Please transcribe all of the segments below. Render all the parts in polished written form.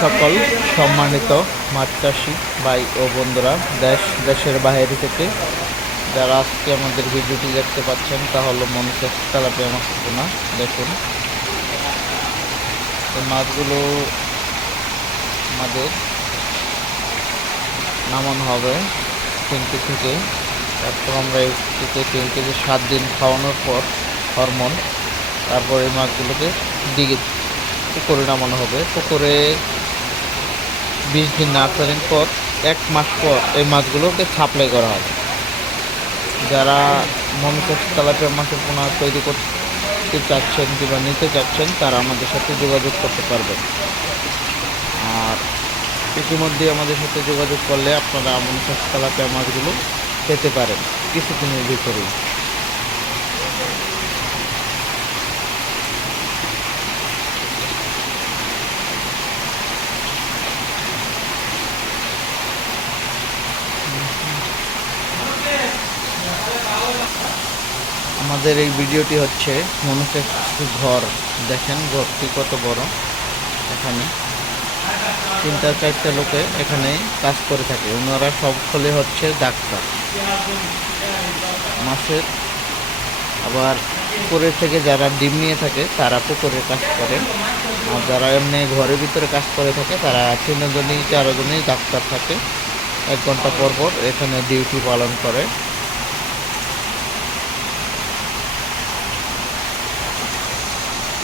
সকল সম্মানিত মাছ চাষি ভাই ও বন্ধুরা, দেশের বাইরে থেকে যারা আজকে আমাদের ভিডিওটি দেখতে পাচ্ছেন, তা হলো মনসেস তেলাপিয়া মাছ পোনা। দেখুন, এই মাছগুলো আমাদের নামানো হবে ট্যাঙ্কি থেকে। তারপর আমরা এটিকে ট্যাঙ্কিতে 7 দিন খাওয়ানোর পর হরমোন, তারপর এই মাছগুলোকে দিকে পুকুরে নামানো হবে। পুকুরে 20 দিন নার্সারিং পর 1 মাস পর এই মাছগুলোকে সাপ্লাই করা হবে। যারা মনসেস তেলাপিয়া মাছের পোনা তৈরি করতে চাচ্ছেন কিংবা নিতে চাচ্ছেন, তারা আমাদের সাথে যোগাযোগ করতে পারবেন। আর ইতিমধ্যে আমাদের সাথে যোগাযোগ করলে আপনারা মনসেস তেলাপিয়া মাছগুলো পেতে পারেন কিছুদিনের ভিতরেই। আমাদের এই ভিডিওটি হচ্ছে মনসেস ঘর। দেখেন ঘরটি কত বড়। এখানে 3-4টা লোকে এখানে কাজ করে থাকে। ওনারা সকলে হচ্ছে ডাক্তার মাছের। আবার পুকুরের থেকে যারা ডিম নিয়ে থাকে তারা পুকুরে কাজ করে, আর যারা এমনি ঘরের ভিতরে কাজ করে থাকে তারা 3-4জনই ডাক্তার থাকে। 1 ঘন্টা পর পর এখানে ডিউটি পালন করে।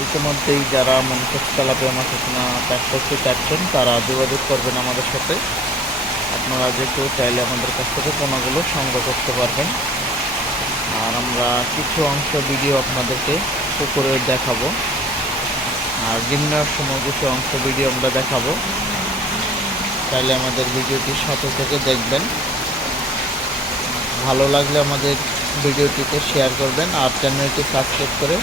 ইতিমধ্যেই যারা মনসেস তেলাপিয়া মাছের পোনা চাষ করতে চাচ্ছেন, তারা যোগাযোগ করবেন আমাদের সাথে। আপনারা যে কেউ চাইলে আমাদের কাছ থেকে পোনাগুলো সংগ্রহ করতে পারবেন। আর আমরা কিছু অংশ ভিডিও আপনাদেরকে পুকুরে দেখাবো, আর ডিম নেওয়ার সময় কিছু অংশ ভিডিও আমরা দেখাবো। চাইলে আমাদের ভিডিওটির সাথে থেকে দেখবেন। ভালো লাগলে আমাদের ভিডিওটিতে শেয়ার করবেন, আর চ্যানেলটি সাবস্ক্রাইব করে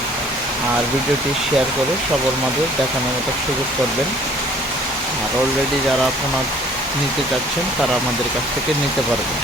আর ভিডিওটি শেয়ার করে সবার মাঝে দেখানোর মতো সুযোগ করবেন। আর অলরেডি যারা পোনা নিতে চাচ্ছেন, তারা আমাদের কাছ থেকে নিতে পারবেন।